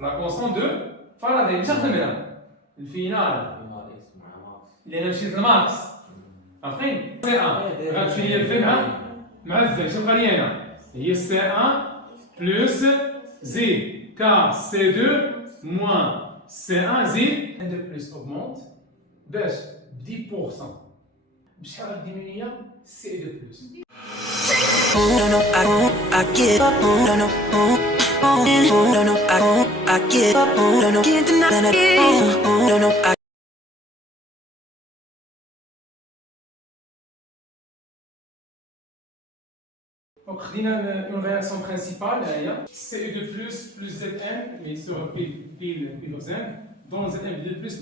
La constante de Faraday مش هنخدمها الفينال اللي مشيت للماكس عارفين سي 1 غتمشي لي الفي مع الفي شنو بقى لي هنا هي سي 1 بلس زي كا سي 2 موان سي 1 زي 2 بلس اوغمونت باش ب 10% بشحال غديمينيا سي 2 بلس No, no, I get up. No, no, no, no, I get up. No, no, can't deny it. No, no, I. Donc, une réaction principale, CE2 plus Zn, mais sur pile Zn, dont Zn2 plus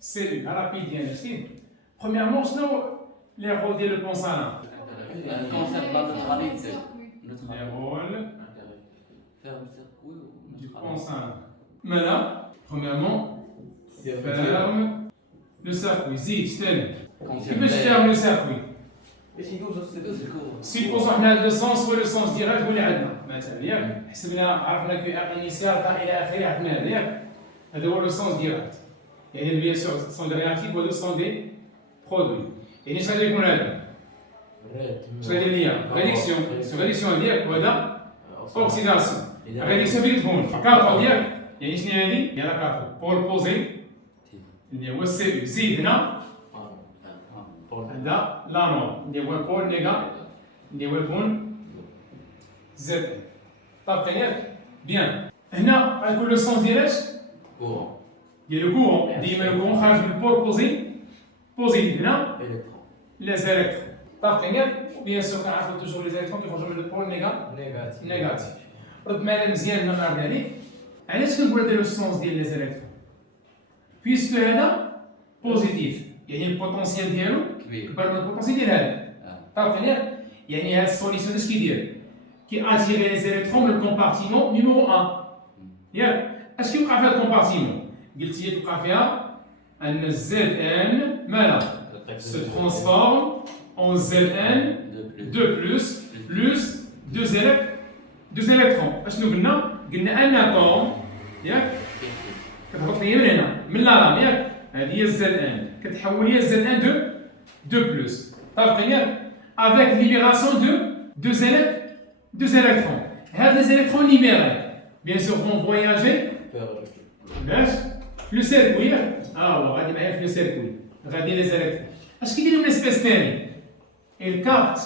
CE. Rapide, bien sûr. Premièrement, les rôles de le pensant. Les rôles du pensant. Maintenant, premièrement, ferme le circuit. Zid, qui peut fermer le circuit? Supposons qu'on a le sens ou le sens direct ou l'adna. مثلا حسبنا عرفنا كي انيسيال الى اخره عرفنا ياك هذا هو لو سونس ديريكت يعني بيان سور سون دي رياكتيف ولا سون دي برودوي يعني اش غادي يكون هذا اش غادي ليا ريدكسيون ديالك وهذا اوكسيداسيون ريدكسيون فين تكون كارطو ديالك يعني شنو هذه هي لا كارطو بول بوزي اللي هو السي زيد هنا هذا لا نون اللي هو بول نيجا اللي هو يكون زد طاب ياك بيان هنا غيكون لو سونس ديال ديال الكورون ديما الكورون خارج من البول بوزيتيف هنا لي زيليكترون طاب ياك بيان سور كنعرفو توجور لي زيليكترون كيخرجوا من البول نيجاتيف رد معنا مزيان ما نعرف عليه علاش كنقول هذا لو سونس ديال لي زيليكترون بيسكو هذا بوزيتيف يعني البوتونسيال ديالو كبر من البوتونسيال ديال هذا طاب ياك يعني هاد السوليسيون اش كيدير كياتيري لي زيليكترون من الكومبارتيمون نيميرو 1 ياك اش كيوقع في هاد الكومبارتيمون قلت لي توقع فيها ان زد ان مالا se transforme en Zn 2 plus 2 électrons اشنو قلنا ان اتوم ياك كتهبط ليا من هنا من لا لام ياك هذه هي زد ان كتحول ليا زد ان 2 بلس طابقين ياك avec libération de deux électrons. Les électrons libérés, bien sûr, vont voyager vers le circuit. Ah, on va dire le circuit. Regardez les électrons. Est-ce qu'il y a une espèce telle? Il capte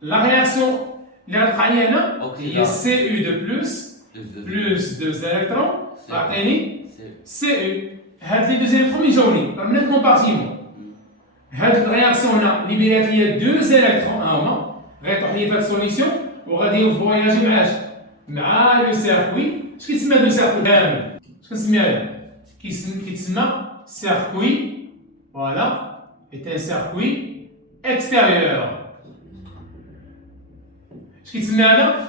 la réaction l'électronienne qui est Cu de plus 2 électrons, Cu. Les deux électrons isolés, comme le compartiment. هاد الرياكسيون هنا ليبيرات ليا 2 الكترون هما غيطيح لي في هاد السوليسيون وغادي يفواياجي مع لو سيركوي اش كيتسمى لو سيركوي كامل اش كنسمي هذا كيتسمى سيركوي فوالا ايت ان سيركوي اكستيريور اش كيتسمى هذا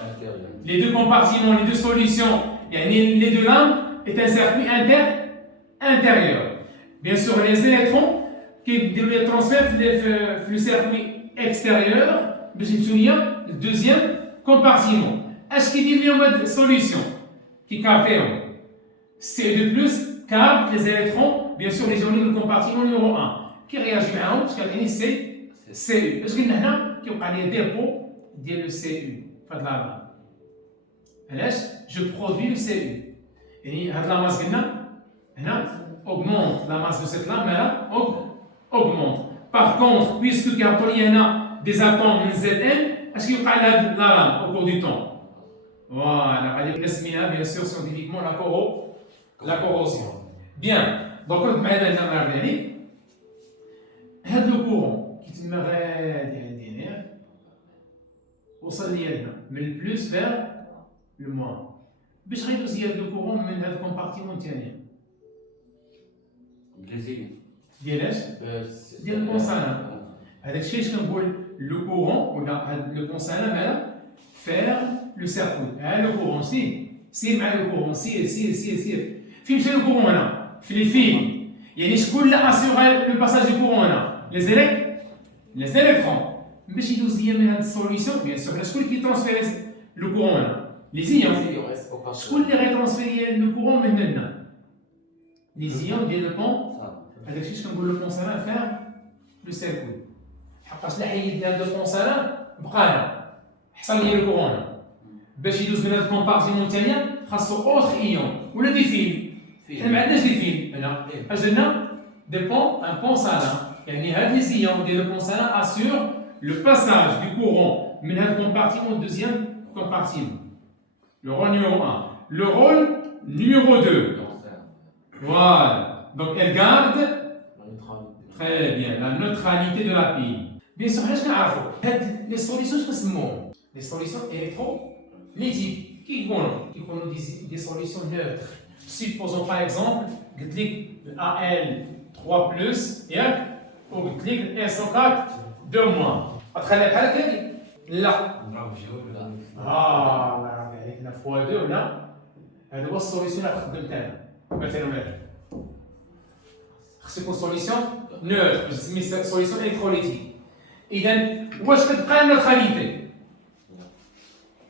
لي دو كومبارتيمون لي دو سوليسيون يعني لي دو لام ايت ان سيركوي انتيريور بيان سور لي زيليكترون كيديروا لي ترانسفير في لو سيركوي اكستيريور باش يمشيو ليا للدوزيام كومبارتيمون اش كيدير ليهم هاد السوليسيون كيكابيهم سي 2 بلس كاب لي زيليكترون بيان سور لي جوني من الكومبارتيمون نيميرو 1 كيرياجي معاهم باش كيعطيني سي اش قلنا هنا كيوقع ليا ديبو ديال لو سي او فهاد لا علاش جو برودوي لو سي او يعني هاد لا ماس قلنا هنا augmente la masse de cette lame là augmente. Par contre, puisque il y a des atomes de Zn, est-ce qu'il y a la lame au cours du temps? Voilà, on va bien sûr scientifiquement la corrosion. Bien, donc on va dire que le courant qui te met وصل لي هنا من البلوس vers le moins. باش غيدوز هذا لو كورون من هذا الكومبارتيمون الثاني ديال اش؟ ديال البونسانا هذاك الشيء اش كنقول لو كورون ولا هاد لو بونسانا مالا فير لو سيركوي ها لو كورون سير مع لو كورون سير فين مشى لو كورون هنا؟ في لي فيل يعني شكون اللي اسيغ لو باساج دو كورون هنا؟ لي زيليكترون باش يدوز ليا من هاد السوليسيون بيان سور شكون اللي كيترانسفيري لو كورون هنا؟ لي زيون شكون اللي غيترانسفيري لو كورون les ions ديال البون هذاك الشيء اش كنقول لو بون سالان فيها لو سيركوي حقاش لا حيدنا هذا البون سالان بقانا حصل لي الكورون باش يدوز من هذا الكومبارتيمون الثانيه خاصو اوتر ايون ولا دي فيل حنا ما عندناش دي فيل هنا اجلنا دي بون ان بون سالان يعني هاد لي زيون ديال البون سالان اسور لو باساج دو كورون من هذا الكومبارتيمون دوزيام كومبارتيمون le rôle numéro 1 le rôle numéro 2 voilà donc elle garde très bien la neutralité de la pile bien sûr حنا كنعرفوا هاد لي سوليسيون اش كنسموهم لي سوليسيون électrolytiques كيكونوا دي سوليسيون neutres supposons par exemple قلت لك Al3+ ياك وقلت لك SO4 2- غتخليها بحال هكا لا الله يرحم عليك هنا فوا 2 ولا هذا هو السوليسيون اللي غتخدم تاعنا مثلا خص يكون سوليسيون نوتر نسميه سوليسيون الكتروليتيك اذا واش كتبقى النوتراليتي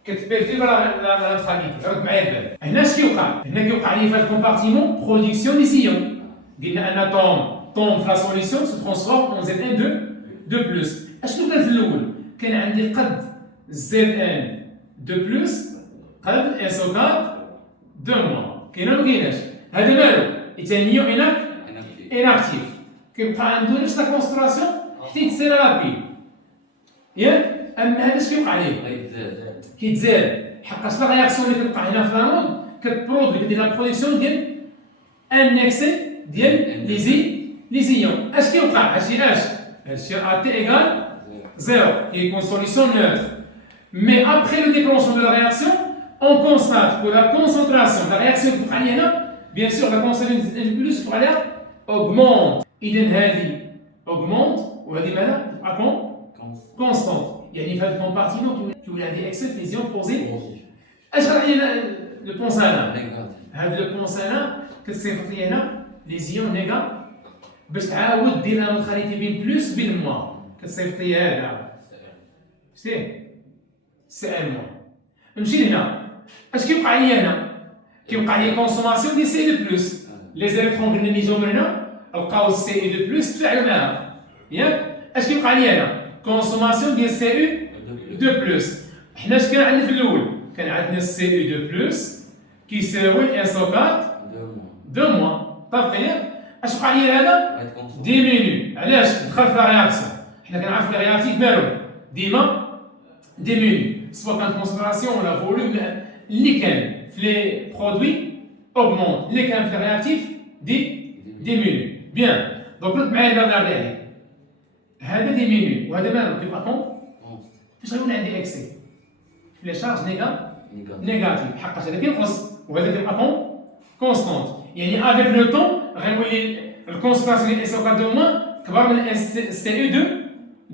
كتبيرتي لا نوتراليتي رد معايا البال هنا اش كيوقع هنا كيوقع لي في هذا الكومبارتيمون برودكسيون دي سيون قلنا ان اتوم طوم في لا سوليسيون سو ترانسفورم اون زد ان دو بلس اشنو كان في الاول كان عندي قد زد ان دو بلس قد اس او 4 2- كاينه ولا كايناش هذا مالو ايتانيو اناكتيف كيبقى عنده نفس لا كونسنتراسيون حتى يتسالى لا بي ياك اما هذا اش كيوقع ليه كيتزاد حقاش لا رياكسيون اللي كتوقع هنا في لانود كتبرودوي كدير لا برودكسيون ديال ان اكسي ديال لي زيون اش كيوقع هادشي هادشي ا تي ايغال 0 كيكون سوليسيون نوتر mais après le déclenchement de la réaction on constate que la concentration de la réaction qui est là, bien sûr la concentration de plus augmente. إذا هذه augmente وهذه ماذا؟ تبقى constante. يعني في هذا الكومبارتيمون كيولي عندي اكسل فيزيون بوزيتيف. اش غادي لو بون سالان؟ هذا لو بون سالان كتصيفط لي هنا لي زيون نيجا باش تعاود دير لا نوتراليتي بين بلوس بين موا كتصيفط لي هذا. شتي؟ سي ان موا. نمشي لهنا اش كيوقع لي هنا؟ كيوقع لي كونسوماسيون ديال سي دو بلس لي زيليكترون قلنا اللي جاو من هنا لقاو سي اي دو بلس تفاعلوا معاها ياك اش كيوقع لي هنا؟ كونسوماسيون ديال سي اي دو بلس حنا اش كان عندنا في الاول؟ كان عندنا سي اي دو بلس كيساوي اس او 4 2 موا طافي ياك اش وقع لي هذا؟ ديمينيو علاش؟ دخل في لا رياكسيون حنا كنعرفوا لي رياكتيف مالهم ديما ديمينيو سواء كانت كونسنتراسيون ولا فوليوم اللي كان في لي برودوي اوغمونت اللي كان في الرياكتيف ديمينيو بيان دونك رد معايا دابا نرجع عليه هذا ديمينيو وهذا مالو كيبقى كون فاش غيولي عندي اكسي في لي شارج نيجاتيف حقاش هذا كينقص وهذا كيبقى كونستانت يعني افيك لو طون غيولي الكونسنتراسيون ديال اس او 4 موان كبر من سي او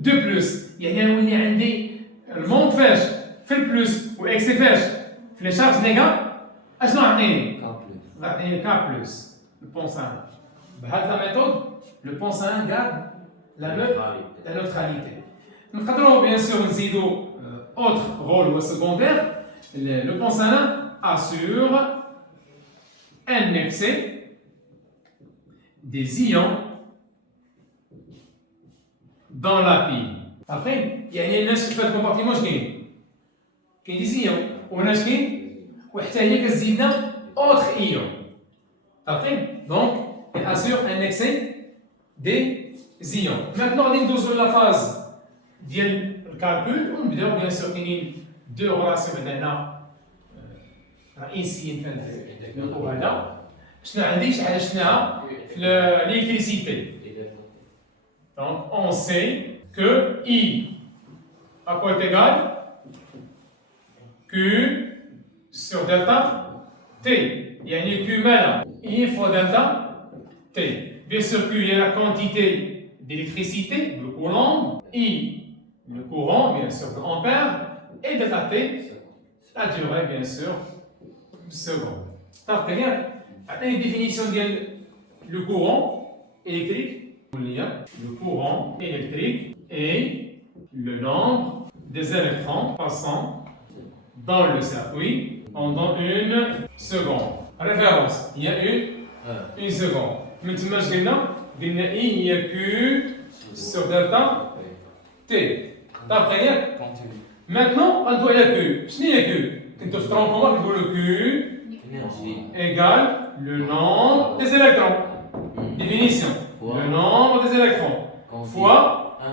2 بلس يعني غيولي عندي المون فاش في البلس واكسي فاش في لي شارج نيجا اشنو عطيني؟ عطيني كا بلس البونسان بهاد لا ميثود لو بونسان غارد لا نوتراليتي نقدروا بيان سور نزيدو اوتر رول هو سكوندير لو بونسان اسور ان اكسي دي زيون dans la pile. Après, يعني الناس في الكومبارتيمون اش كاين؟ كاين دي زيون وهنا اش كاين؟ وحتى هي كتزيدنا اوتر ايون. Après, donc, elle assure un excès des ions. Maintenant, on est dans la phase ديال الكالكول ونبداو بيان سور كاينين دو ريلاسيون هنا رئيسيين في الكو هذا. شنو عندي؟ شحال شفناها في الالكتريسيتي. Donc, on sait que I à quoi est égal Q sur delta T. يعني Q مالا I fois delta T. Bien sûr, Q, il y a la quantité d'électricité, le courant, I, le courant, bien sûr, l'ampère, et delta T, la durée, bien sûr, seconde. Ça fait bien. Une définition de le courant électrique. Le courant électrique est le nombre des électrons passant dans le circuit pendant une seconde. Référence, il y a une Une seconde. Maintenant, je gagne I, il n'y a Q sur delta T. T'as compris? Maintenant, on doit y a Q. Je n'ai Q. Quand tu te trompes, on va le Q égale le nombre des électrons. Définition. Le nombre des électrons fois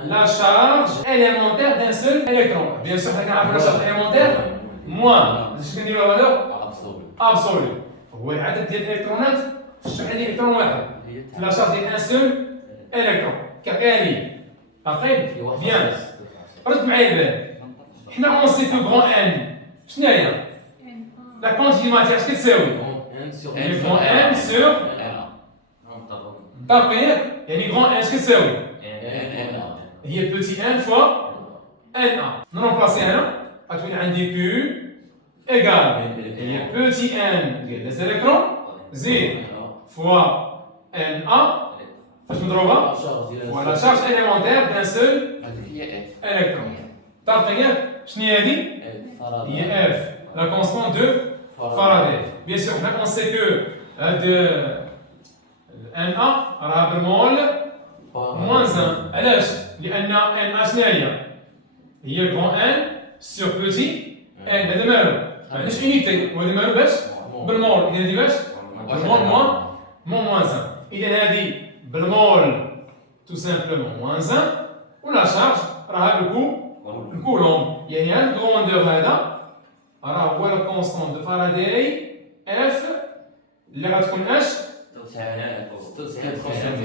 la charge élémentaire d'un seul électron. Bien sûr, on a la charge élémentaire moins. Je vais dire la valeur absolue. هو العدد ديال الالكترونات في الشحنه ديال الالكترون واحد في لا شارج ديال ان سول الكترون كآلية عقيل بيان رد معايا البال حنا اون سي كو غران ان شنو هي لا كونتيتي ماتير اش كتساوي غران ان سور داكيغ يعني غران ان اش كتساوي هي بوتي ان فوا ان ا نرومبلاسي هنا غتولي عندي كيو égal il petit n des électrons z fois na fois la charge élémentaire d'un seul électron. T'as je n'ai F, la constante de Faraday. Bien sûr, on sait que de Na aura bemol moins 1. Alors, Na il y a grand N sur petit n. معليش unité هو ديما باش بالمول اذا هذه باش بالمول moins 1 اذا هذه بالمول tout simplement moins 1 ولا شارج راها الكولوم يعني هذا الكروندور هذا راه هو لا كونستانت دو فاراداي اف اللي غتكون اش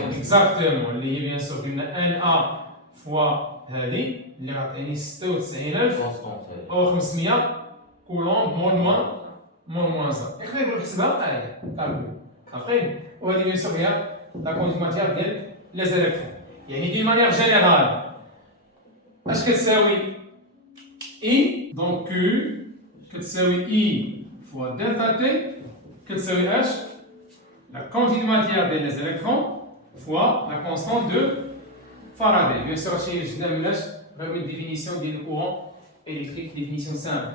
اكزاكتومون اللي هي بيان سور قلنا ان ا فوا هذه اللي غتعطيني 96500 كولومب مول موان 1 يقدر يقول حسبها كالكول عقيل وهذه بيان سور هي لا كونتيتي ماتير ديال لي زيليكترون يعني دي مانيير جينيرال اش كتساوي اي دونك كيو كتساوي اي فوا دلتا تي كتساوي اش لا كونتيتي ماتير ديال لي زيليكترون فوا لا كونستانت دو فاراداي بيان سور هادشي جبنا مناش غير من ديفينيسيون ديال الكورون الكتريك ديفينيسيون سامبل.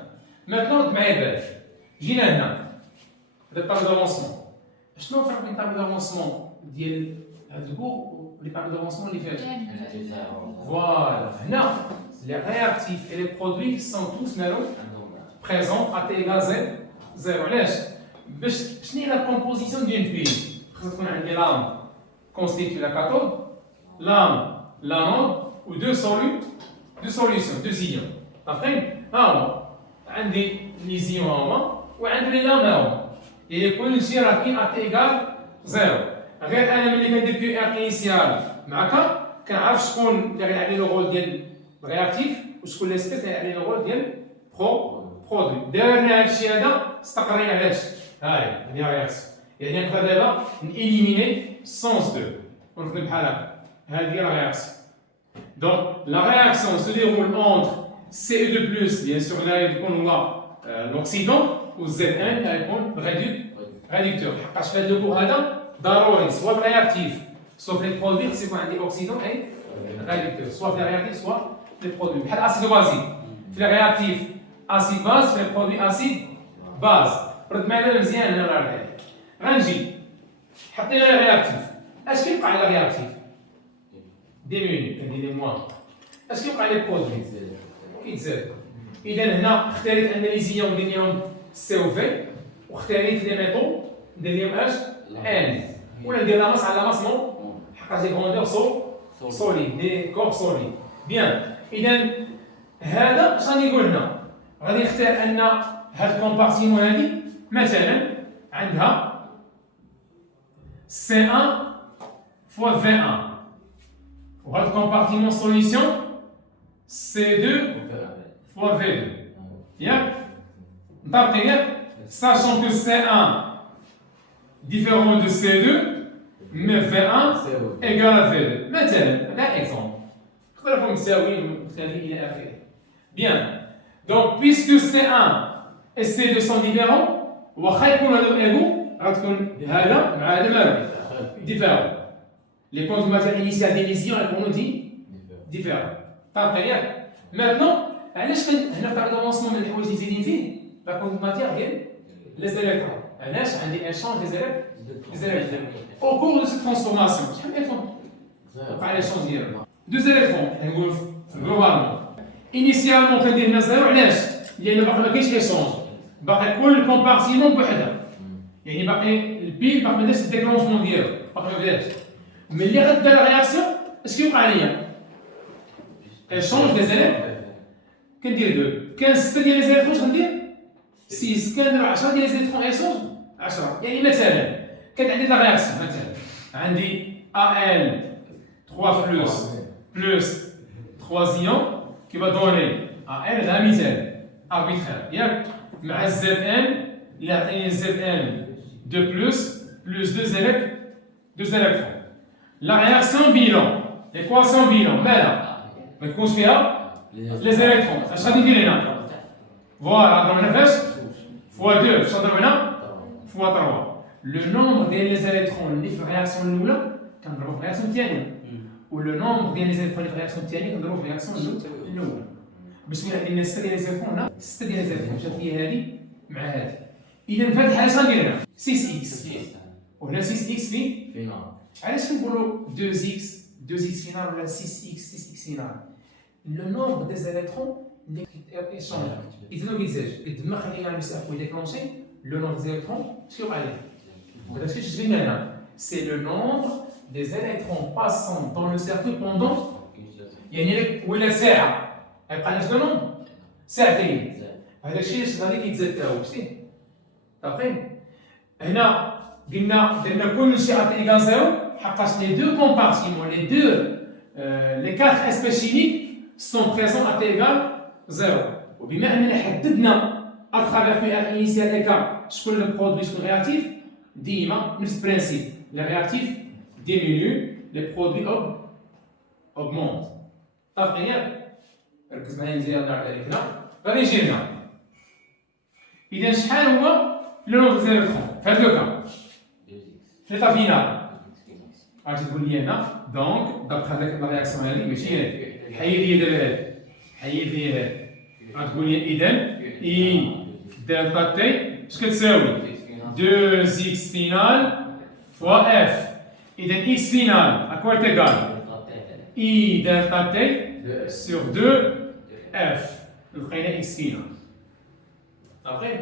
Maintenant, معايا بالك جينا هنا هذا الطابلو دافونسمون شنو الفرق بين الطابلو دافونسمون ديال هذا الكور ولي طابلو دافونسمون اللي فات فوالا هنا لي رياكتيف اي لي برودوي سون توس مالو بريزون ا تي ايغال زيرو علاش باش شنو هي لا كومبوزيسيون ديال بي خصها تكون عندي لام كونستيتي لا كاثود لام لانود و دو سوليسيون دو زيون عارفين ها هو عندي لي زيون هما وعندي لي لام هما يعني كلشي راه كاين ا تي ايغال زيرو غير انا ملي كندير بي ار انيسيال معاك كنعرف شكون اللي غيلعب لي لو رول ديال الرياكتيف وشكون ليسبيس اللي غيلعب لي لو رول ديال برودوي دارنا هادشي هذا استقرينا علاش هاي هي رياكسيون يعني نقدر دابا نإليميني سونس 2 ونخدم بحال هكا هذه لا رياكسيون دونك لا رياكسيون سو ديرول اونتر CE2+, bien sûr, là, il y a l'oxydant, ou ZN, là, il y a réducteur. Parce que le cours là, soit réactif, soit les produits, c'est quoi, un oxydant et réducteur. Soit les réactifs, soit les produits. L'acide basique. Les réactifs, acide base, les produits acide base. Pour te mettre le zien, on va regarder. Rangi. حطينا لي رياكتيف. اش كيبقى على رياكتيف؟ ديميني كندير موان. اش كيبقى على برودوي؟ كيتزاد. اذا هنا اختاريت ان لي زيون ندير لهم سي و في واختاريت لي ميتو ندير لهم اش؟ ان. ولا ندير لاماس على لاماس نو حقاش لي كوندور سوليد دي كور سوليد. بيان. اذا هذا اش غادي يقول هنا؟ غادي نختار ان هاد الكومبارتيمون هادي مثلا عندها C1 fois V1. Pour votre compartiment solution, C2 fois V2. Bien. Sachant que C1 différent de C2, mais V1 égale à V2. Maintenant, un exemple. Bien. Donc, puisque C1 et C2 sont différents, on va غتكون هذا مع هذا مالو ديفيرون لي بوينت ماتير انيسيال دي ليزيون غيكونوا ديفيرون طابق ياك ماتنون علاش هنا طابق دافونسمون من الحوايج اللي زايدين فيه لا بوينت ماتير ديال لي زيليكترون علاش عندي échange des électrons au cours de cette transformation شحال d'électrons وقع l'échange ديالهم 2 électrons نقولوا globalement initialement كندير لنا 0 علاش لان باقي ما كاينش échange باقي كل كومبارتيمون بوحده يعني باقي البيل باقي ما دارش الديكلونشمون ديالو باقي ما بداش ملي غتبدا لا رياكسيون اش كيوقع ليا échange des électrons كندير 2 كان 6 ديال لي زيليكترون اش غندير 6 كندير 10 ديال لي زيليكترون ايشونج 10 يعني مثلا كانت عندي لا رياكسيون مثلا عندي AL 3 بلس 3 ions qui va donner AL هذا مثال arbitraire ياك مع ZN اللي عطيني ZN 2 بلس 2 électrons la réaction bilan l'équation bilan مالها ما يكونش فيها les électrons اش غادي ندير هنا فوالا ضربنا فاش فوا 2 فاش ضربنا فوا 3 لو نومبر ديال لي زيليكترون اللي في الرياكسيون الاولى كنضربو في الرياكسيون الثانيه ولو نومبر ديال لي زيليكترون اللي في الرياكسيون الثانيه كنضربو في الرياكسيون الاولى باش يولي عندنا 6 ديال لي زيليكترون هنا 6 ديال لي زيليكترون مشات ليا هذه مع هذه اذا في هذه الحاله اش غندير هنا 6 اكس وهنا 6 اكس فين علاش كنقولوا 2 اكس فينال ولا 6 اكس فينال le nombre des électrons échange. إذا ما قلتش قد ما خلينا المسافة déclencher le nombre des électrons شنو عليه؟ هذا الشيء اللي جبنا هنا c'est le nombre des électrons passant dans le circuit pendant يعني ولا ساعة يبقى لنا شنو نومبر؟ ساعتين هذا الشيء اللي غادي يتزاد شتي؟ عارفين؟ هنا قلنا درنا كل شيء عطي إيكال زيرو حقاش لي دو كومبارتيمون لي دو les 4 espèces chimiques sont présents à t égale 0 وبما اننا حددنا à travers P initial et K شكون le produit شكون réactif ديما نفس البرانسيب les réactifs diminuent les produits augmentent طافقين ياك ركز معايا مزيان على ذلك هنا غادي يجي لنا اذا شحال هو لو نومبر ديال الالكترون في هذا لو في l'état فينال غادي تقول لي هنا دونك دابخ هذاك لا رياكسيون هذه ماشي هذه حيد لي دابا هذه حيد لي هذه غتقول لي اذا اي دلتا تي اش كتساوي 2 اكس فينال فوا اف اذا اكس فينال اكوا تيغال اي دلتا تي سور 2 اف لقينا اكس فينال صافي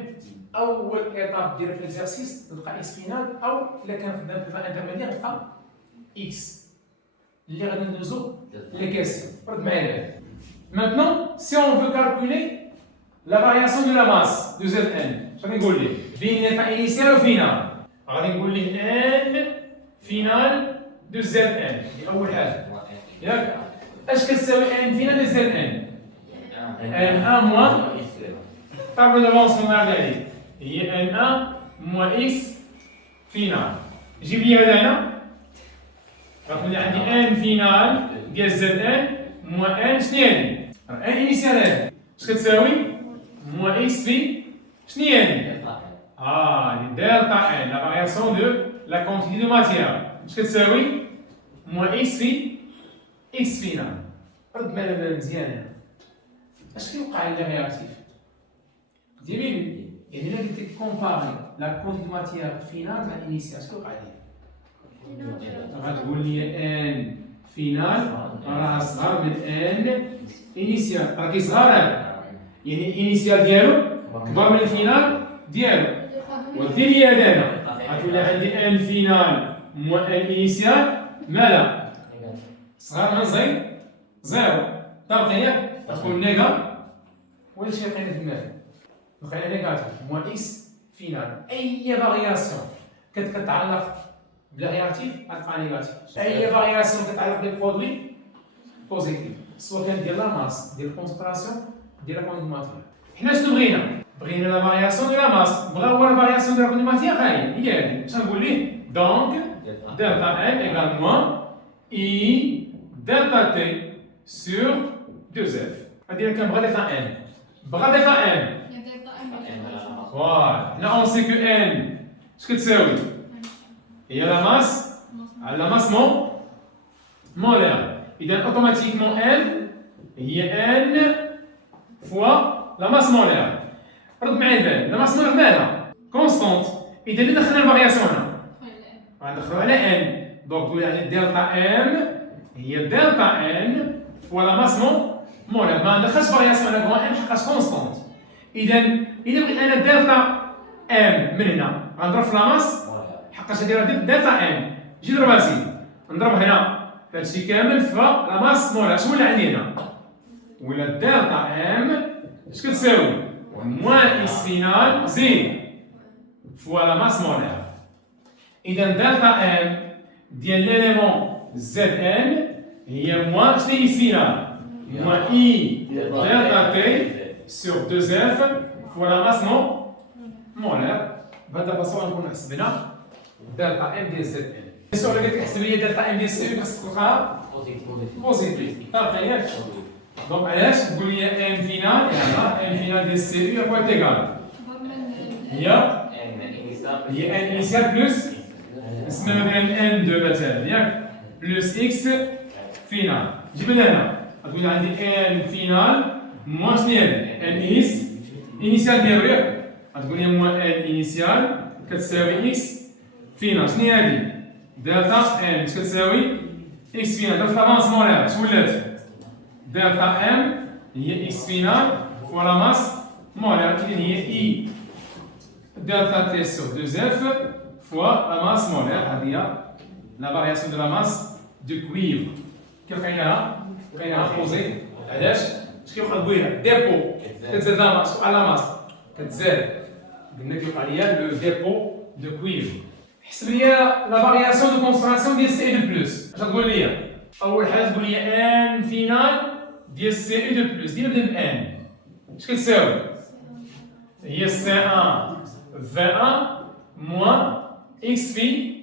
اول ايطاب ديال ليكزارسيس تلقى اكس فينال او الا كان خدام في الفان انترميديير تلقى اكس اللي غادي ندوزو لي كيسيون رد معايا maintenant si on veut calculer la variation de la masse de Zn شنو نقول ليه بين l'état initial و final غادي نقول ليه n final de Zn دي اول حاجه ياك اش كتساوي n final de Zn n1 moins table d'avancement عليه هي n1 moins x final جيب لي هذا هنا غتولي عندي ان فينال ديال زد ان موان ان شنو هي ان انيسيال هذه اش كتساوي موان اكس في شنو هي هذه دلتا ان لا فارياسيون دو لا كونتيتي دو ماتيير اش كتساوي موان اكس في اكس فينال رد بالك مزيان هنا اش كيوقع لنا رياكتيف جميل يعني الا قلت لك كومباري لا كونتيتي دو ماتيير فينال مع الانيسيال اش كيوقع لنا غتقول لي ان فينال راه صغار من ان انيسيال راه كيصغر هذا يعني الانيسيال ديالو كبر من الفينال ديالو ودير لي هذا هنا غتولي عندي ان فينال موان ان انيسيال مالا صغار من زيرو طابق هي غتكون نيجا وهذا الشيء لقينا في المثل لقينا نيجاتيف موان اكس فينال اي فارياسيون كتعلق بلا رياكتيف غتبقى نيجاتيف اي فارياسيون كتعلق بالبرودوي بوزيتيف سواء كان ديال لا ماس ديال الكونسنتراسيون ديال لا كونتيتي ماتيير حنا شنو بغينا لا فارياسيون ديال لا ماس بغاو لا فارياسيون ديال لا كونتيتي ماتيير هي هذه اش غنقول ليه دونك دلتا ان ايكال موان اي دلتا تي سور 2 اف غادي كان بغا دلتا ان بغا دلتا ان فوالا هنا اون سي كو ان اش كتساوي هي لا ماس على لا ماس مولير اذا اوتوماتيكمون ان هي ان فوا لا ماس مولير رد معايا البال لا ماس مولير مالها كونستانت اذا اللي دخلنا الفارياسيون هنا غندخلو على ان دونك تقول يعني دلتا ام هي دلتا ان فوالا ماس مولر ما ندخلش فارياسيون على بوان ام حقاش كونستونت اذا بغيت انا دلتا ام من هنا غنضرب في لاماس حقاش نديرها دلتا ام جي ضربها سي نضرب هنا هادشي كامل في لاماس مولر شنو ولا عندي هنا ولا دلتا ام اش كتساوي موان اكس فينال زيد فوالا ماس مولر اذا دلتا ام ديال ليليمون زد ان هي موان شنو هي اكس فينال موان اي دلتا تي sur 2f fois la masse molaire. بهذا الفاصون نكون حسبنا دلتا ام ديال زد ان. السؤال اللي كتحسب لي دلتا ام ديال سي او خاصك تلقاها بوزيتيف. طابقه ياك؟ دونك علاش تقول لي ام فينال يعني ام فينال ديال سي او هي تيغال هي ان انيسيال بلس نسميها مثلا ان 2 مثلا ياك بلس اكس فينال. جيب لنا هنا غتقول عندي ان فينال موان شنو هي ان اس انيسيال ديالو ياك غتقول لي موان ان انيسيال كتساوي اكس فينال شنو هي هادي دلتا ام اش كتساوي اكس فينال درت لافونس مولير اش ولات دلتا ام هي اكس فينال فوالا ماس مولير اذا هي اي دلتا تي سور 2 اف فوا لا ماس مولير هذه هي لا فارياسيون دو لا ماس دو كويفر كي لقيناها بوزي علاش اش كيوقع بويها ديبو كتزاد لا ماس على لا ماس كتزاد قلنا كيوقع ليا لو ديبو دو كويفر. حسب ليا لا فارياسيون دو كونسونطراسيون ديال سي اي دو بلس اش غتقول ليا اول حاجه تقول لي ان فينال ديال سي اي دو بلس ديما نبدا بان اش كتساوي هي سي 1 في 1 موان اكس في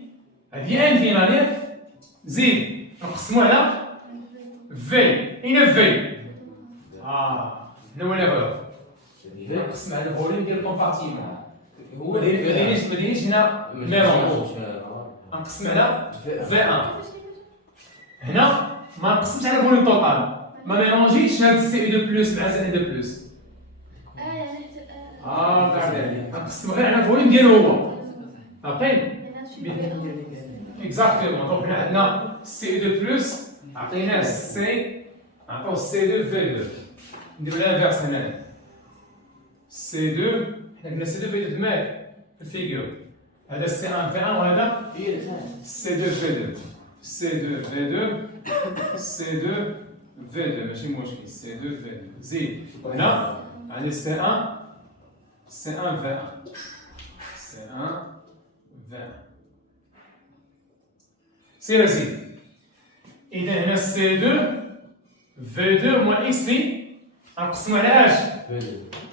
هذه ان فينال ياك زيد نقسمو على في اين في هنا وين فالور نقسم على الفوليوم ديال الكومبارتيمون هو ما دايرينش هنا ميلونج نقسم على في 1 هنا ما نقسمش على الفوليوم توتال ما ميلونجيش هاد سي اي دو بلس مع زد دو بلس نقسم غير على الفوليوم ديالو هو عارفين اكزاكتومون دونك هنا عندنا سي اي دو بلس عطيناه سي عطاو سي 2 في 2 نديرو الانفيرس هنا سي 2 حنا قلنا سي 2 في 2 ماك في الفيغور هذا سي 1 في 1 وهذا سي 2 في 2 سي 2 في 2 سي 2 في 2 ماشي مشكل سي 2 في 2 زيد هنا عندي سي 1 سي 1 في 1 سي 1 في 1 سير زيد اذا هنا سي 2 في 2 موان اكس في غنقسمو على اش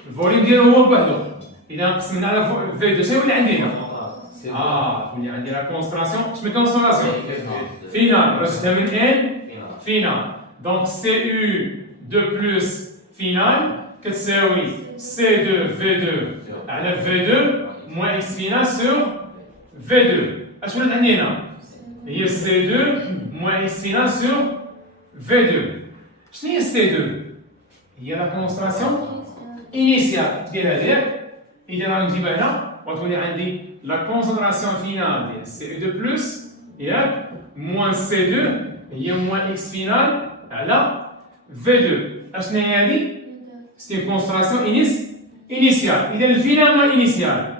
الفوليوم ديالو هو بوحدو اذا قسمنا على في 2 شنو اللي عندي هنا تولي عندي لا كونسونطراسيون شنو كونسونطراسيون فينال رجعتها من ان فينال دونك سي يو 2 بلس فينال كتساوي سي 2 في 2 على في 2 موان اكس فينال سور في 2 اش ولات عندي هنا هي سي 2 موان اكس فينال سور في 2 شنو هي سي 2 هي لا كونسونطراسيون انيسيال ديال هذاك اذا غنجيبها هنا وتولي عندي لا كونسونطراسيون فينال ديال سي 2 بلس ياك موان سي 2 هي موان اكس فينال على في 2 اشنو هي هذه سي كونسونطراسيون انيسيال اذا الفينال ما انيسيال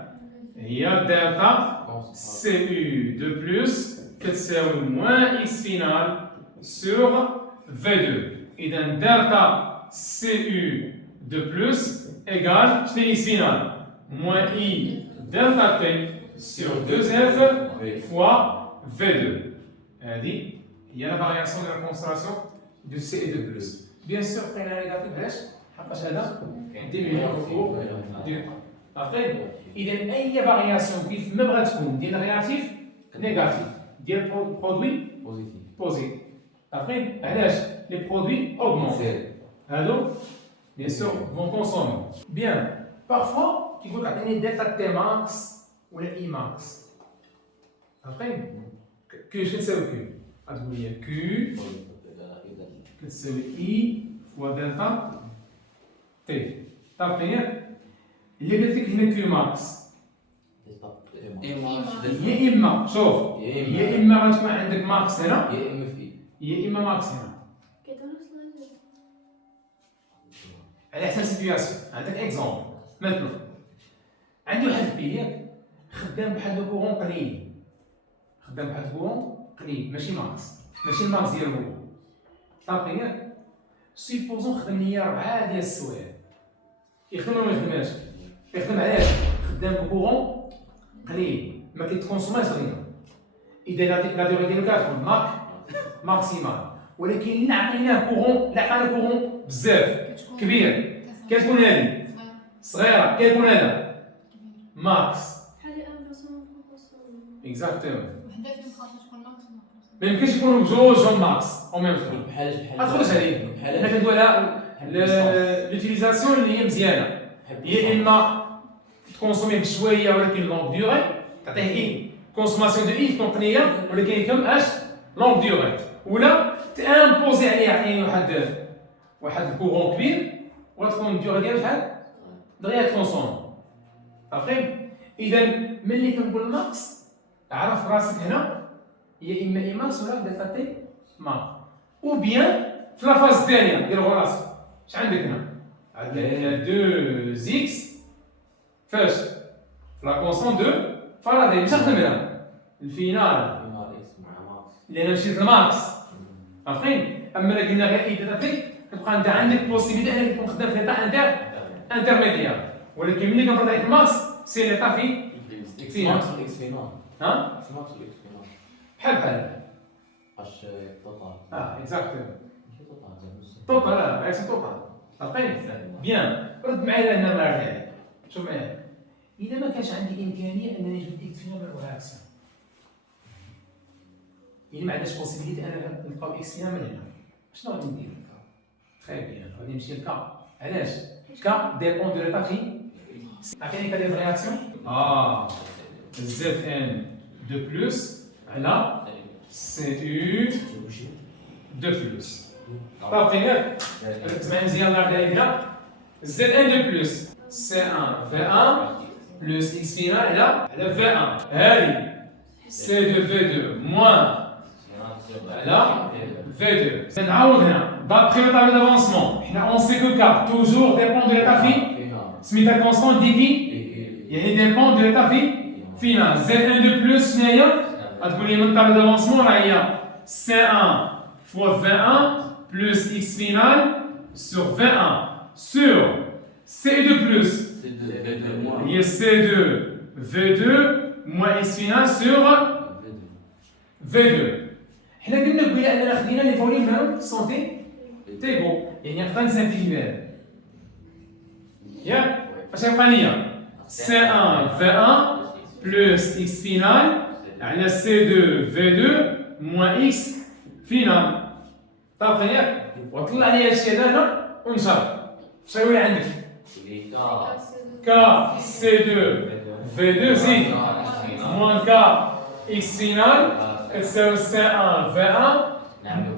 هي دلتا سي يو 2 بلس كتساوي موان اكس فينال سور في 2 اذا دلتا سي يو 2 بلس égal شنو اكس فينال موان اي دلتا تي sur 2f fois V2. هذه هي لا فارياسيون دو لا كونسونطراسيون دو سي اي 2 بلس. بيان سور لقينا نيجاتيف علاش؟ حقاش هذا ديمينيو فوق دو عرفتي؟ إذا أي فارياسيون كيف ما بغات تكون ديال ريلاتيف نيجاتيف ديال برودوي بوزيتيف. عرفتي؟ علاش؟ لي برودوي أوغمونت. هادو بيان سور فون كونسومي. بيان بارفوا كيقول لك عطيني دلتا تي ماكس ولا اي ماكس عارفين كيو اش كتساوي كيو غتقول لي كيو كتساوي اي فوا دلتا تي طابقين اللي قلت لك هنا كيو ماكس يا اما شوف يا اما غتكون عندك ماكس هنا يا اما في يا اما ماكس هنا على حسب سيتياسيون. عندك اكزومبل مثلا عندي واحد البي ياك خدام بواحد لو كورون قليل، خدام بواحد الكورون قليل ماشي ماكس، ماشي الماكس ديالو هو صافي ياك. سيبوزون خدم ليا 4 ديال السوايع يخدم ولا ما يخدمش؟ يخدم علاش؟ خدام بكورون قليل ما كيتكونسوماش دغيا. اذا لا ديغي ديالو كتكون ماكسيمال، ولكن الا عطيناه كورون لا عطينا كورون بزاف كبير كتكون هذه صغيره كيكون هذا ماكس. اكزاكتومون ما يمكنش يكونوا بجوج ماكس او ميم طون. ما تخرجش عليه. حنا كندوي على لوتيليزاسيون اللي هي مزيانه، يا اما تكونسومي بشويه ولكن لونغ ديوري تعطيه اي كونسوماسيون دو اي تكون قليله ولكن يكون اش لونغ ديوري، ولا تامبوزي عليه يعني واحد الكورون كبير وتكون الديوري ديالو شحال دغيا تكونسوم. صافي. اذا ملي كنقول ماكس عرف راسك هنا يا اما ايماكس ولا ديفاتي ماك، او بيان في لافاز الثانيه ديال راسك اش عندك هنا؟ عندنا 2 اكس فاش في لا كونستون دو فاراداي مش نخدم هنا الفينال لان مشيت للماكس. عارفين؟ اما الا قلنا غير اي ديتاتي كتبقى انت عندك بوسيبيتي انك تكون خدام في ليطا انترميديير، ولكن ملي كنطلع عليك الماكس سي ليطا في فينال. ها؟ بحال واش توطال اكزاكتومون ماشي توطال زعما توطال عكس توطال. عارفين؟ بيان رد معايا لان الله يرضي عليك. شوف معايا اذا ما كانش عندي امكانيه انني نجبد اكس فينال من الرياكسيون، الا ما عندناش بوسيبيليتي اننا نلقاو اكس فينال من هنا، شنو غادي ندير؟ تخي بيان غادي نمشي لكا. علاش؟ كا ديبون دو ليطا في عطيني كا ديال الرياكسيون زد ان دو بلس على سي او دو بلس. صافي ياك؟ ركز معايا مزيان الله يرضي عليك هنا. زد ان دو بلس سي ان في ان بلس اكس فينال على في ان، هادي سي دو في دو موان على في دو. نعاود هنا d'après le tableau d'avancement حنا اون سي كو كا توجور ديبون دو ليطا في سميتها كونستون ديكي يعني ديبون دو ليطا في فينال. زد ان دو بلس شنو هي؟ غتقول لي من الطابلو دافونسمون راه هي سي ان فوا في ان بلس اكس فينال سور في ان سور سي دو بلس هي سي دو في دو موان اكس فينال سور في دو. حنا قلنا بلي اننا خدينا لي فوليوم ديالهم سونتي تيغو يعني نقدر نسامبليفيها ياك. اش غيبقى ليا؟ سي ان في ان بلس اكس فينال على سي دو في دو موان اكس فينال. صافي ياك؟ وطلع لي هادشي هذا هنا ونشر شنو اللي عندك؟ كا سي دو في دو زيد موان كا اكس فينال كتساوي سي ان في ان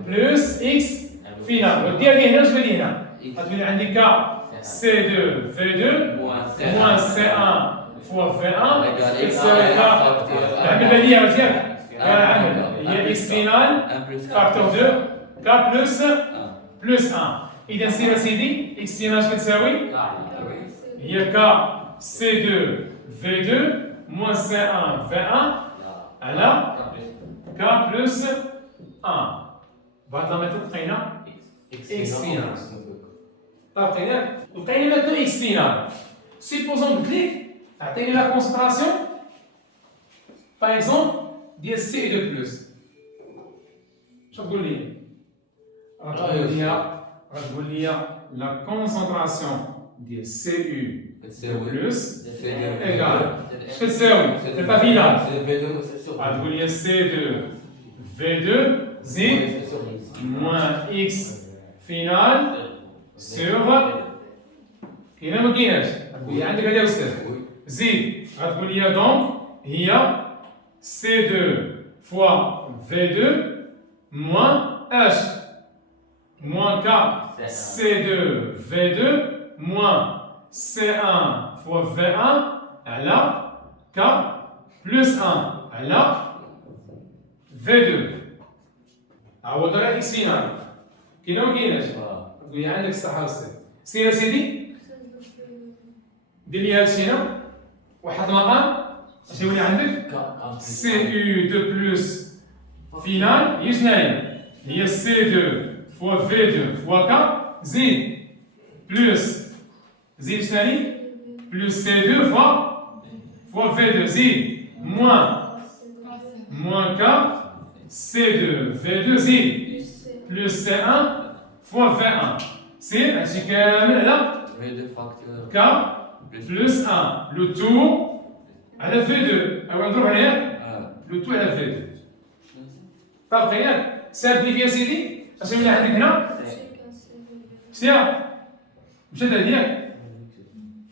بلس اكس فينال. ودير لي هنا واش غادي هنا؟ غتولي عندي كا سي دو في دو موان سي ان فوا في ان كتساوي كا العمل باليه مزيان عمل هي اكس فينال فاكتور دو كا بلس 1. اذا سير سيدي اكس فينال اش كتساوي؟ هي كا سي دو في دو موان سي ان في ان على كا بلس 1. بهاد لا ميثود لقينا اكس فينال. صافي ياك؟ لقينا ماتنو اكس فينال. سيبوزون قلت لك عطيني لا كونسنتراسيون باغ اكزومبل ديال سي دو بلس. شنو تقول لي؟ غتقول لي لا كونسنتراسيون ديال سي او بلس ايكال اش كتساوي؟ سي با فينال. غتقول لي سي دو في دو زيد موان اكس فينال سور كاينه ما كايناش؟ غتقول لي عندك هذا استاذ زيد غتقول لي دونك هي سي دو فوا في دو موان اش موان كا سي دو في دو موان سي ان فوا في ان على كا plus 1 على V2 عوض على إكس فينال كاينة ولا مكايناش؟ تقول لي عندك الصحة والسلام سير أسيدي دير لي هادشي هنا واحد المقام اش يولي عندك؟ CU2 بلس فينال هي شناهي؟ هي C2 فوا V2 فوا K زيد بلس زيد شناهي؟ بلس C2 فوا V2 زيد موان K C2 V2 زيد بلس C1 فوا V1 سير هادشي كامل على K بلس 1 لو تو على V2 أيوا نضرب عليها لو تو على V2 طابقي ياك سامبليفي يا سيدي اش يولي عندك هنا سيا مشات هادي ياك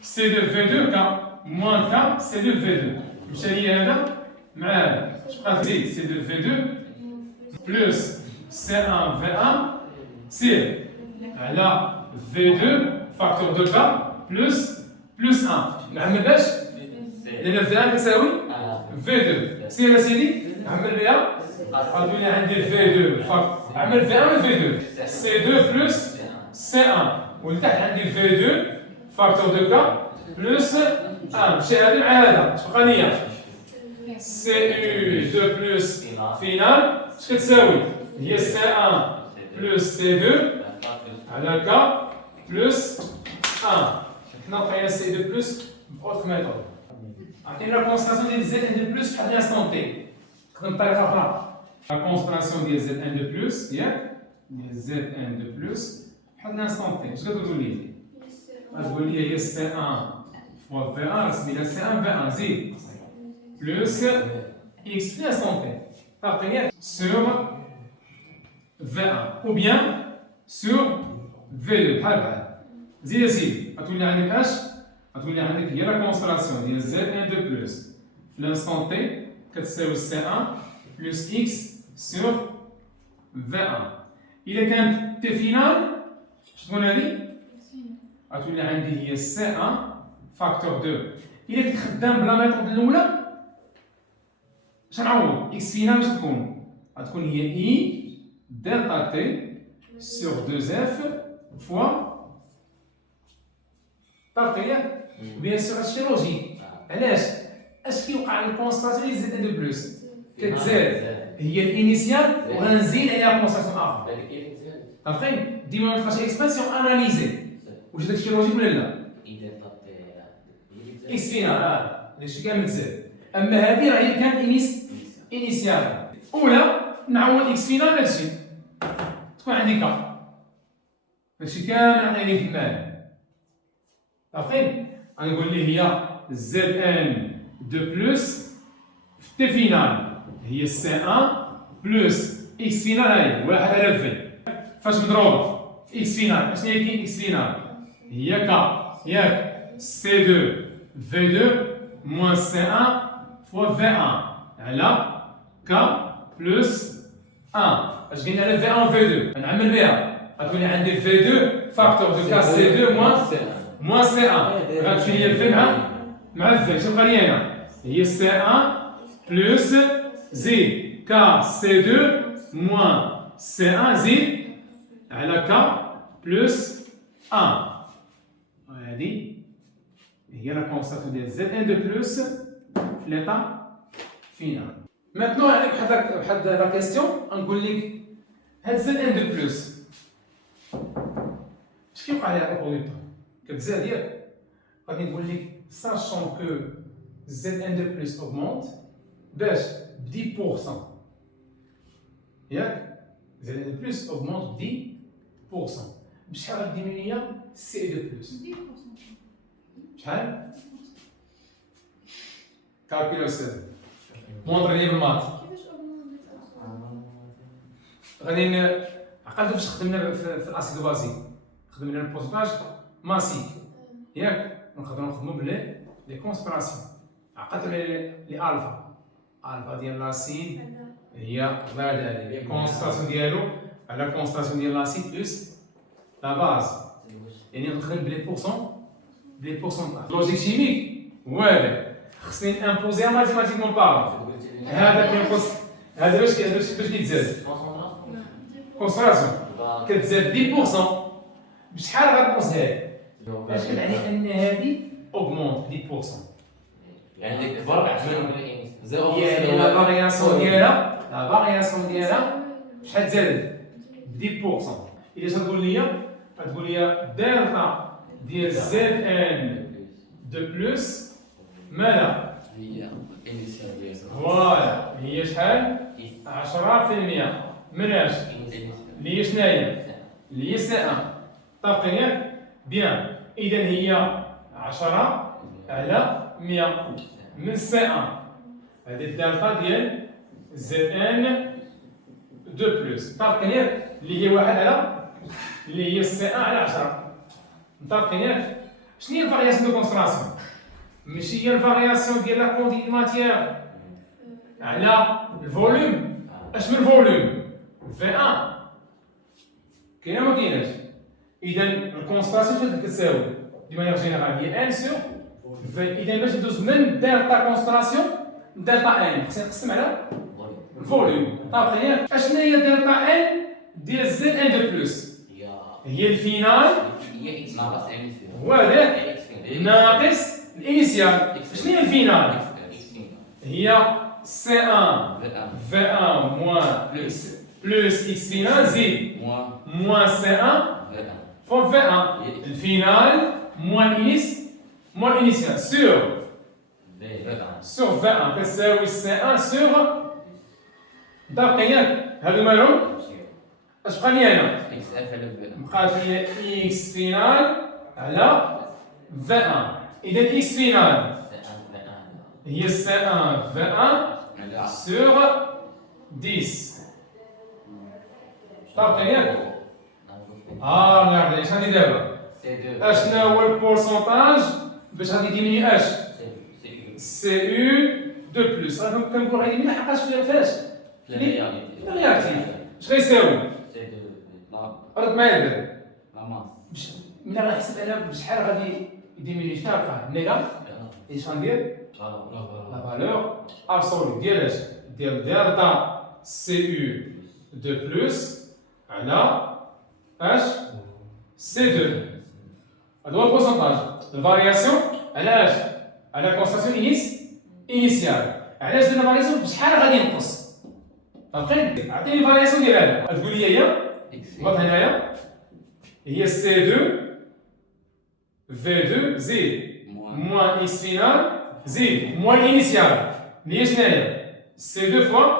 C2 V2 K موان K C2 V2 مشى ليا هذا مع هذا بقى تزيد C2 V2 بلس C1 V1 سير على V2 فاكتور دو K بلس 1 نعمل باش لأن V1 تساوي V2 سير سيدي نعمل بها غتولي عندي V2 فاكتور عمل V1 ولا V2 C2 بلس C1 ولتحت عندي V2 فاكتور دو K بلس 1 مشي هذا مع هذا اش بقى ليا CU2 بلس فينال اش كتساوي هي C1 بلس C2 على K بلس 1 حنا لقينا C2 بلس بأوتر ميثود عطينا لا كونستراسيون ديال Z1 بلس بحال الانستون تي نخدم بطريقه اخرى لا كونستراسيون ديال Z1 بلس ياك ديال Z1 بلس بحال الانستون تي اش كتقول لي غتقول لي هي C1 فوا V1 سميتها C1 V1 زيد بلس X في الانستون تي تعطيني sur V1 ou bien sur V2 بحال زيد سيدي غتولي عندك اش غتولي عندك هي لا كونستراسيون ديال Z1 بلس في الانستون تي كتساوي C1 بلس X sur V1 إلا كانت تي فينال شتكون هادي؟ غتولي عندي هي C1 فاكتور 2 إلا كنت خدام بلا ميثود الأولى اش نعوض؟ إكس فينال باش تكون؟ غتكون هي إي دلتا تي سور 2 F فوا طابقي ياك؟ بيان سور هادشي لوجيك علاش؟ اش كيوقع للكونستراسيون ديال Z1 بلس؟ كتزاد هي الانيسيال وغنزيد عليها كونستراسيون اخر عارفين ديما ما تبقاش اكسبانسيون اناليزي واش داكشي لوجيك ولا لا؟ اكس فينال داكشي كامل تزاد اما هذه راه هي كانت انيسيال اولا نعوض اكس فينال هادشي تكون عندي كا هادشي كامل عطيني في المال عارفين غنقول لي هي Z1 2 بلس في تي فينال هي C1 بلس إكس فينال هاي واحد على في فاش مضروبة في إكس فينال اشنو هي كاين إكس فينال هي كا ياك C2 V2 موان C1 فوا V1 على K بلس 1 اش قلنا على V1 و V2 نعمل بها غتولي عندي V2 فاكتور دو K C2 موان C1 غتمشي ليا الفي مع الفي شنو بقى لي هنا هي C1 بلس زيد K C2 موان C1 زيد على K بلس 1 هذه هي لا كونستراسيون ديال Z1 بلس في ليطا فينال ماتنو عليك بحال لا كيستيون غنقول لك هاد Z1 بلس اش كيوقع ليها اوبوزيتور كتزاد ياك غادي نقول لك sachant que Z1 plus augmente باش ب 10% ياك Z1 plus augmente ب 10% بشحال غديمينيا C2 plus شحال؟ كالكيلو سير مونطري لي بالمات غادي عقلت فاش خدمنا في الاسيد بازيك خدمنا البورسونتاج ماسيك ياك نقدروا نخدموا بلي لي كونسبيراسيون عقلت لي الفا ديال لاسيد هي غدا لي كونسبيراسيون ديالو على كونسبيراسيون ديال لاسيد بلس لا باز يعني نخدم بلي بورسونتاج لوجيك شيميك والو خصني نامبوزيها ماتيماتيكمون بارون. هذا كينقص هذا باش كيتزاد كونسونطراسيون كتزاد 10%. بشحال غتنقص هذه؟ اش كتعني ان هذه اوغمونت 10%؟ يعني كبر يعني لا فارياسيون ديالها شحال زادت؟ 10%. الا غتقول لي دلتا ديال زد ان دو بلس ماذا؟ هي انيسيال ديال فوالا هي شحال؟ 10% من اش؟ اللي هي شناهي؟ اللي هي سي ان. طابقين ياك؟ بيان. اذا هي 10 على 100 من سي ان. هذه الدلتا ديال زد ان دو بلس. طابقين ياك؟ اللي هي 1 على اللي هي سي ان على 10. متفقين ياك؟ شنو هي الفارياسيون دو كونسونطراسيون؟ ماشي هي الفارياسيون ديال لا كونتيتي ماتيير على الفوليوم. اش من الفوليوم؟ في 1 كاينه ما كايناش؟ اذا الكونسونطراسيون شنو كتساوي؟ دي مانيير جينيرال هي 1 سور في. اذا باش ندوز من دلتا كونسونطراسيون دلتا ان خصني نقسم على الفوليوم. طابقين ياك؟ اشنو هي دلتا ان ديال زد ان دو بلس؟ هي الفينال هي اكس ناقص انيسيال. هو هذاك ناقص الانيسيال. شنو هي الفينال؟ هي سي 1 في 1 موان بلس اكس فينال زيد موان سي 1 فوا في 1. الفينال موان انيسيال سور في 1 كتساوي سي 1 سور. متفقين ياك؟ هادو مالهم؟ اش بقى لي هنا؟ بقات لي اكس فينال على في 1. اذا اكس فينال هي سي 1 في 1 سور 10. طابقين ياك؟ ريغاردي اش غادي دابا؟ اشنا هو البورسونتاج باش غادي ديميني اش؟ سي يو دو بلس. راكم كنقول غادي ما حقاش فاش؟ رياكتيف. اش غيساوي؟ رد معايا دابا ملي غنحسب انا بشحال غادي يديميني شنو غنلقى؟ نيجاتيف. اش غندير؟ لا فالور ابسولو ديال اش؟ ديال دلتا سي يو دو بلس على اش؟ سي 2. هذا هو البورسونتاج. الفارياسيون على اش؟ على كونستانسيون انيسيال. علاش درنا فارياسيون بشحال غادي ينقص؟ فهمتي؟ عطيني الفارياسيون ديال هذا. تقول لي هي واضح هنايا هي سي 2 في 2 زيد موان اكس فينال زيد موان انيسيال اللي هي شناهي؟ سي 2 فوا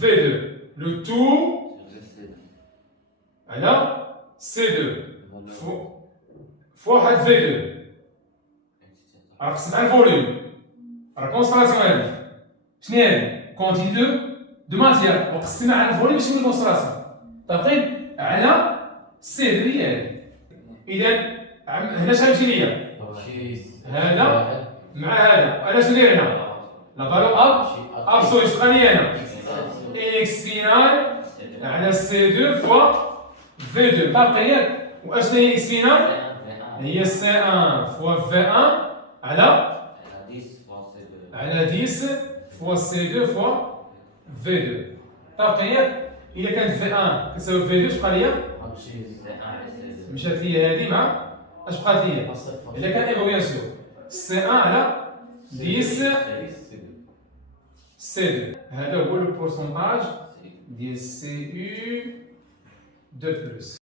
في 2 لو تو على سي 2 فوا واحد في 2. راه قسم على الفوليوم. راه كونسونطراسيون هادي شنو هادي؟ كونتيتي دو ماتيير وقسمها على الفوليوم باش يولي كونسونطراسيون. طابقين على سي 2 هي هادي. اذا هنا شحال يمشي ليا؟ هذا مع هذا. انا شنو ندير هنا؟ لا فالور ابسولي اش بقى لي هنا؟ اكس فينال على سي 2 فوا في 2. طابقين ياك؟ واش هي اكس فينال؟ هي سي 1 فوا في 1 على 10 فوا سي 2 فوا في 2. طابقين ياك؟ إلا كانت في 1 كتساوي في 2 اش بقى ليا؟ مشات ليا هادي مع اش بقات ليا؟ إلا كان ايغو بيان سور سي 1 على 10 سي 2. هذا هو البورسونتاج ديال سي يو دو بلس.